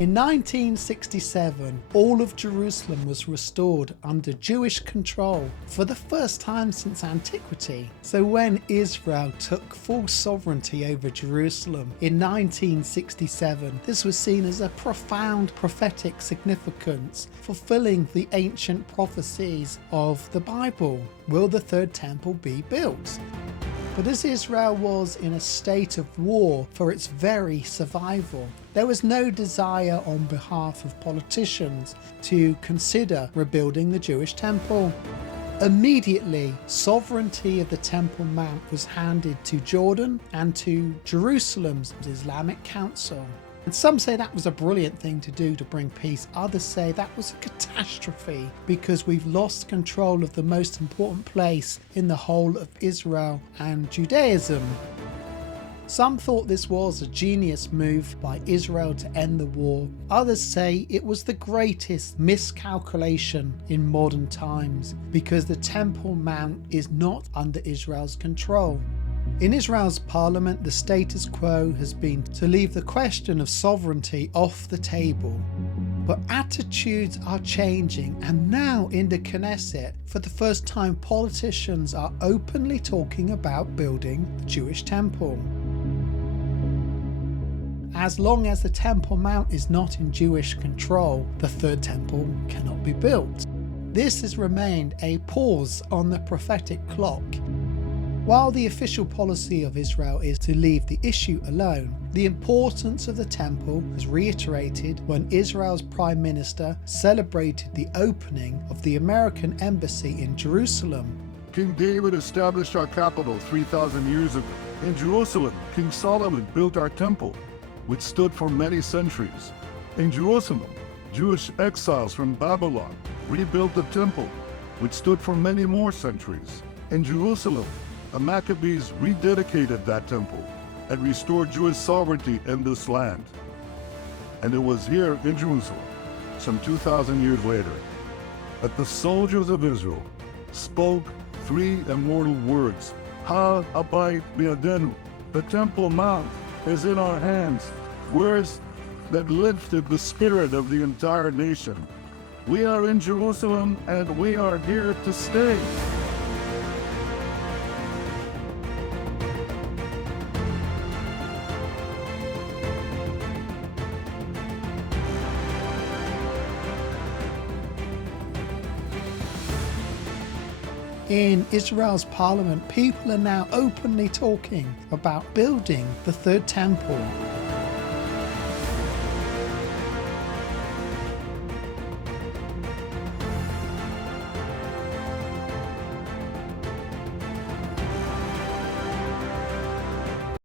In 1967, all of Jerusalem was restored under Jewish control for the first time since antiquity. So when Israel took full sovereignty over Jerusalem in 1967, this was seen as a profound prophetic significance, fulfilling the ancient prophecies of the Bible. Will the third temple be built? But as Israel was in a state of war for its very survival, there was no desire on behalf of politicians to consider rebuilding the Jewish temple. Immediately, sovereignty of the Temple Mount was handed to Jordan and to Jerusalem's Islamic Council. And some say that was a brilliant thing to do to bring peace. Others say that was a catastrophe because we've lost control of the most important place in the whole of Israel and Judaism. Some thought this was a genius move by Israel to end the war. Others say it was the greatest miscalculation in modern times because the Temple Mount is not under Israel's control. In Israel's parliament, the status quo has been to leave the question of sovereignty off the table. But attitudes are changing, and now in the Knesset, for the first time, politicians are openly talking about building the Jewish temple. As long as the Temple Mount is not in Jewish control, the third temple cannot be built. This has remained a pause on the prophetic clock. While the official policy of Israel is to leave the issue alone, the importance of the temple was reiterated when Israel's Prime Minister celebrated the opening of the American embassy in Jerusalem. King David established our capital 3,000 years ago. In Jerusalem, King Solomon built our temple, which stood for many centuries. In Jerusalem, Jewish exiles from Babylon rebuilt the temple, which stood for many more centuries. In Jerusalem, the Maccabees rededicated that temple and restored Jewish sovereignty in this land. And it was here in Jerusalem, some 2,000 years later, that the soldiers of Israel spoke three immortal words: Ha Abayit Biadenu, the Temple Mount is in our hands. Words that lifted the spirit of the entire nation. We are in Jerusalem and we are here to stay. In Israel's parliament, people are now openly talking about building the third temple.